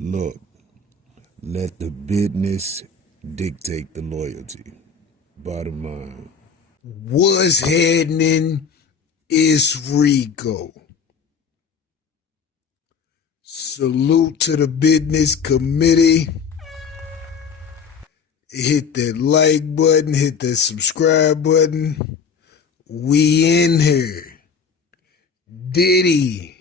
Look, let the business dictate the loyalty. Bottom line. What's happening? It's Rico. Salute to the business committee. Hit that like button, hit that subscribe button. We in here. Diddy.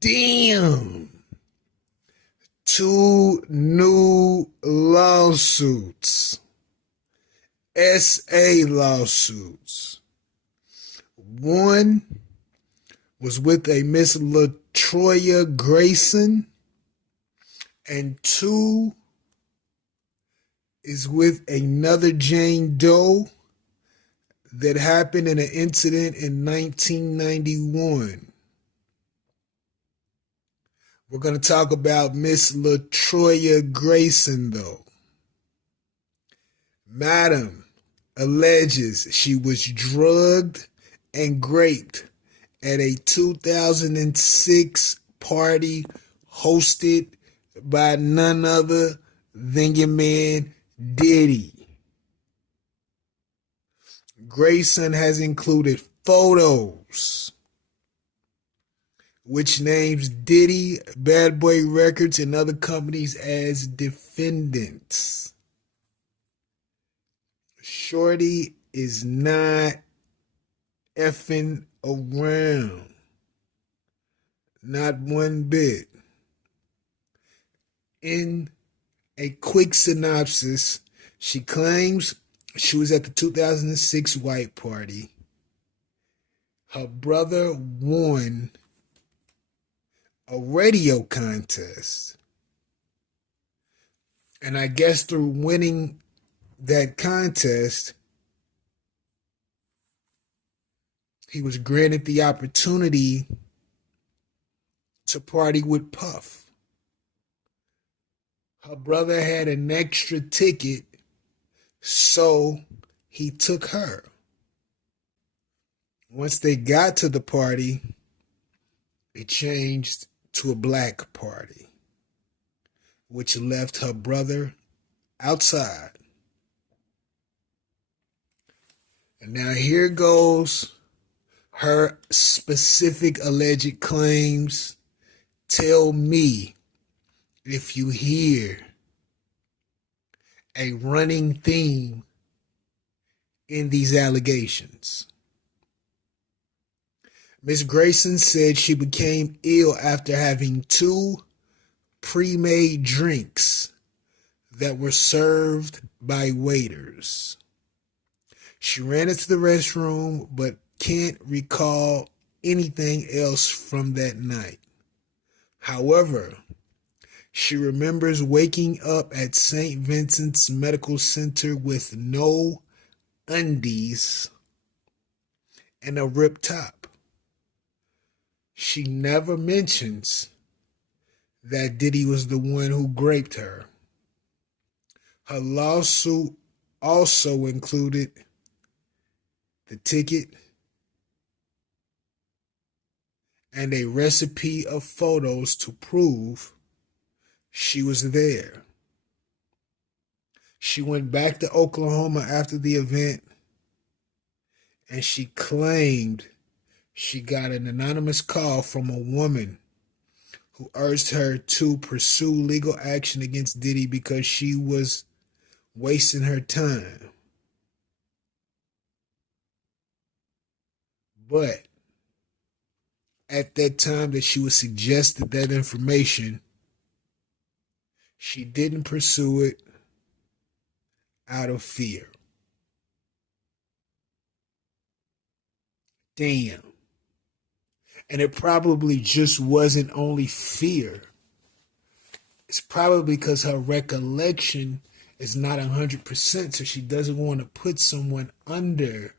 Damn. 2 new lawsuits. SA lawsuits. One was with a Miss LaToya Grayson, and 2 is with another Jane Doe that happened in an incident in 1991. We're going to talk about Miss LaToya Grayson, though. Madam alleges she was drugged and graped at a 2006 party hosted by none other than your man Diddy. Grayson has included photos which names Diddy, Bad Boy Records, and other companies as defendants. Shorty is not effing around. Not one bit. In a quick synopsis, she claims she was at the 2006 white party. Her brother won a radio contest. And I guess through winning that contest, he was granted the opportunity to party with Puff. Her brother had an extra ticket, so he took her. Once they got to the party, it changed to a black party, which left her brother outside. And now here goes her specific alleged claims. Tell me if you hear a running theme in these allegations. Miss Grayson said she became ill after having 2 pre-made drinks that were served by waiters. She ran into the restroom but can't recall anything else from that night. However, she remembers waking up at St. Vincent's Medical Center with no undies and a ripped top. She never mentions that Diddy was the one who graped her. Her lawsuit also included the ticket and a recipe of photos to prove she was there. She went back to Oklahoma after the event, and she claimed she got an anonymous call from a woman who urged her to pursue legal action against Diddy because she was wasting her time. But at that time that she was suggested that information, she didn't pursue it out of fear. Damn. And it probably just wasn't only fear. It's probably because her recollection is not 100%, so she doesn't want to put someone under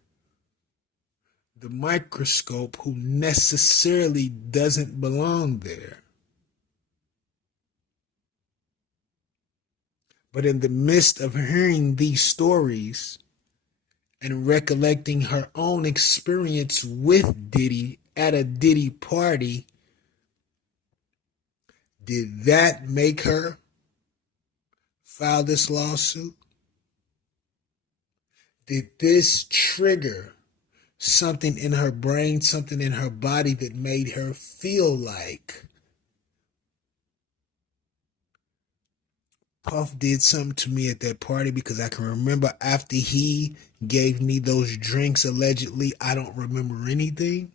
the microscope who necessarily doesn't belong there. But in the midst of hearing these stories and recollecting her own experience with Diddy at a Diddy party, Did that make her file this lawsuit? Did this trigger something in her brain, something in her body that made her feel like Puff did something to me at that party? Because I can remember after he gave me those drinks, allegedly, I don't remember anything.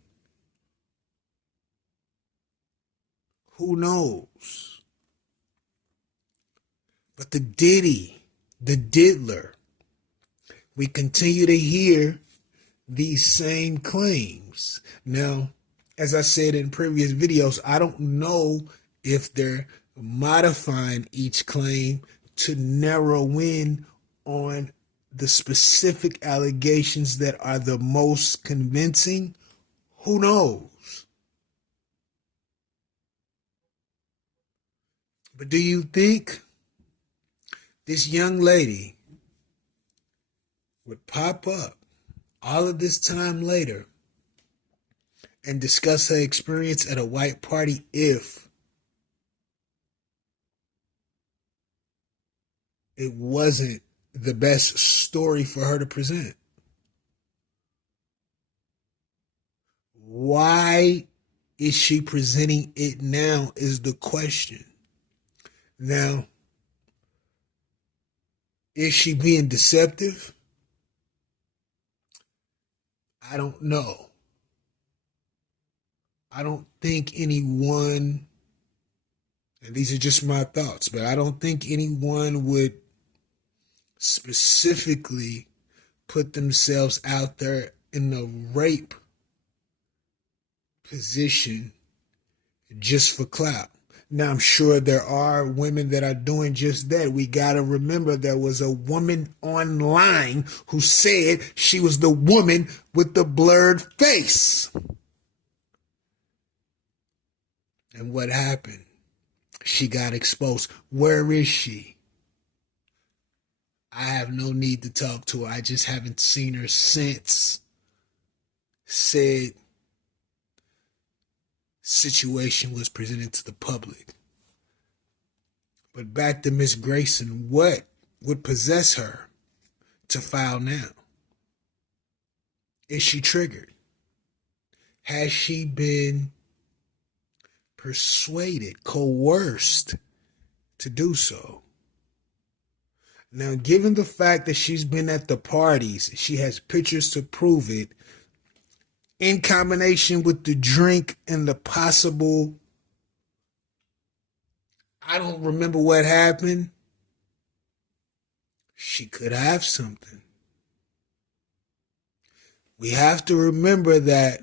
Who knows? But the Diddy, the diddler, we continue to hear these same claims. Now, as I said in previous videos, I don't know if they're modifying each claim to narrow in on the specific allegations that are the most convincing. Who knows? But do you think this young lady would pop up all of this time later and discuss her experience at a white party if it wasn't the best story for her to present? Why is she presenting it now is the question. Now, is she being deceptive? I don't know. I don't think anyone, and these are just my thoughts, but I don't think anyone would specifically put themselves out there in the rape position just for clout. Now, I'm sure there are women that are doing just that. We got to remember there was a woman online who said she was the woman with the blurred face. And what happened? She got exposed. Where is she? I have no need to talk to her. I just haven't seen her since said situation was presented to the public. But back to Miss Grayson, what would possess her to file now? Is she triggered? Has she been persuaded, coerced to do so? Now, given the fact that she's been at the parties, she has pictures to prove it, in combination with the drink and the possible, I don't remember what happened, she could have something. We have to remember that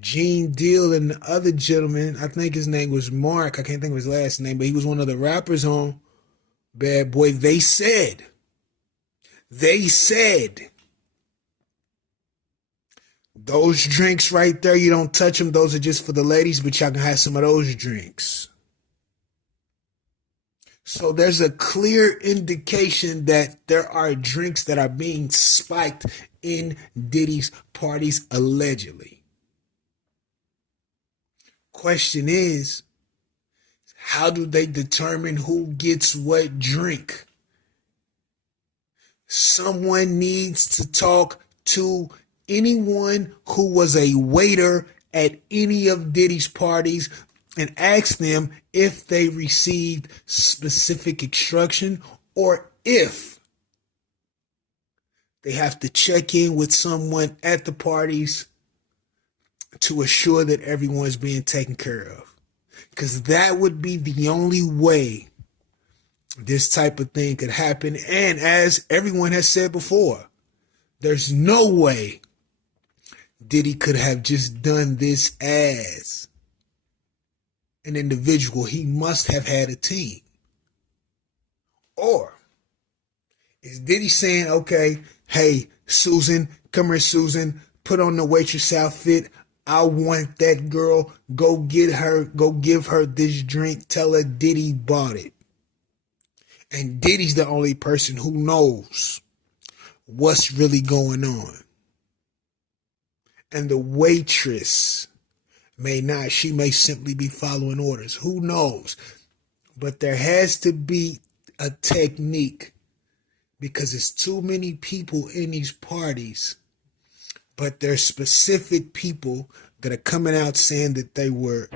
Gene Deal and the other gentleman, I think his name was Mark, I can't think of his last name, but he was one of the rappers on Bad Boy. They said, those drinks right there, you don't touch them. Those are just for the ladies, but y'all can have some of those drinks. So there's a clear indication that there are drinks that are being spiked in Diddy's parties, allegedly. Question is, how do they determine who gets what drink? Someone needs to talk to anyone who was a waiter at any of Diddy's parties and ask them if they received specific instruction or if they have to check in with someone at the parties to assure that everyone's being taken care of. Because that would be the only way this type of thing could happen. And as everyone has said before, there's no way Diddy could have just done this as an individual. He must have had a team. Or is Diddy saying, okay, hey, Susan, come here, Susan, put on the waitress outfit. I want that girl. Go get her. Go give her this drink. Tell her Diddy bought it. And Diddy's the only person who knows what's really going on. And the waitress may not. She may simply be following orders. Who knows? But there has to be a technique because it's too many people in these parties, but there's specific people that are coming out saying that they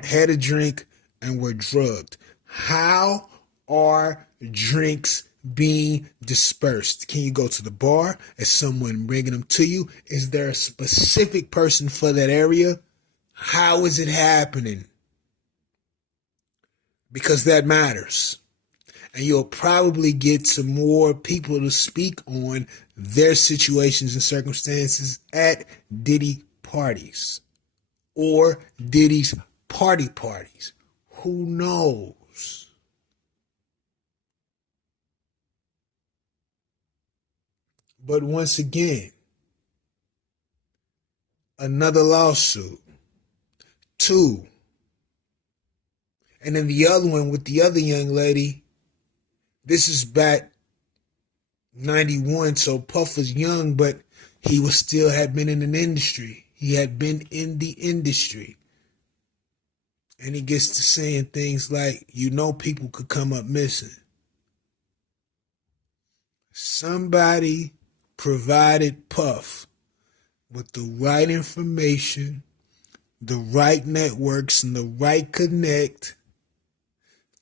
had a drink and were drugged. How are drinks being dispersed? Can you go to the bar? Is someone bringing them to you? Is there a specific person for that area? How is it happening? Because that matters. And you'll probably get some more people to speak on their situations and circumstances at Diddy parties or Diddy's parties. Who knows? But once again, another lawsuit. 2. And then the other one with the other young lady, this is back 91, so Puff was young, but he was still had been in an industry. He had been in the industry. And he gets to saying things like, people could come up missing. Somebody provided Puff with the right information, the right networks, and the right connect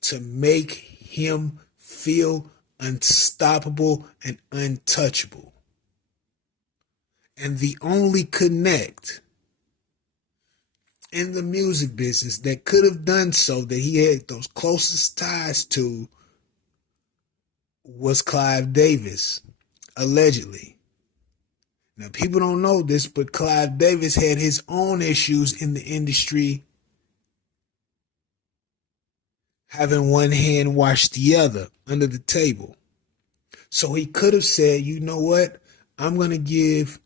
to make him feel unstoppable and untouchable. And the only connect in the music business that could have done so, that he had those closest ties to, was Clive Davis, allegedly. Now, people don't know this, but Clive Davis had his own issues in the industry, having one hand wash the other under the table. So he could have said, you know what? I'm going to give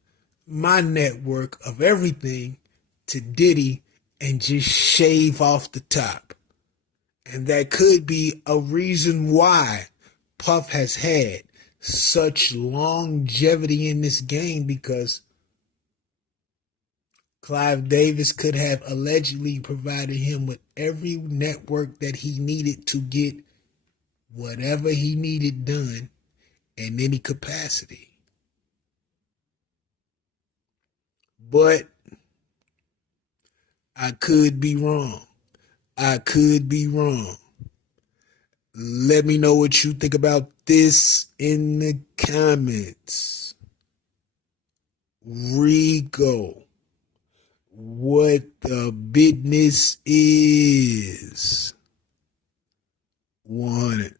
my network of everything to Diddy and just shave off the top. And that could be a reason why Puff has had such longevity in this game, because Clive Davis could have allegedly provided him with every network that he needed to get whatever he needed done in any capacity. But I could be wrong. Let me know what you think about this in the comments. Rico, what the business is. 100.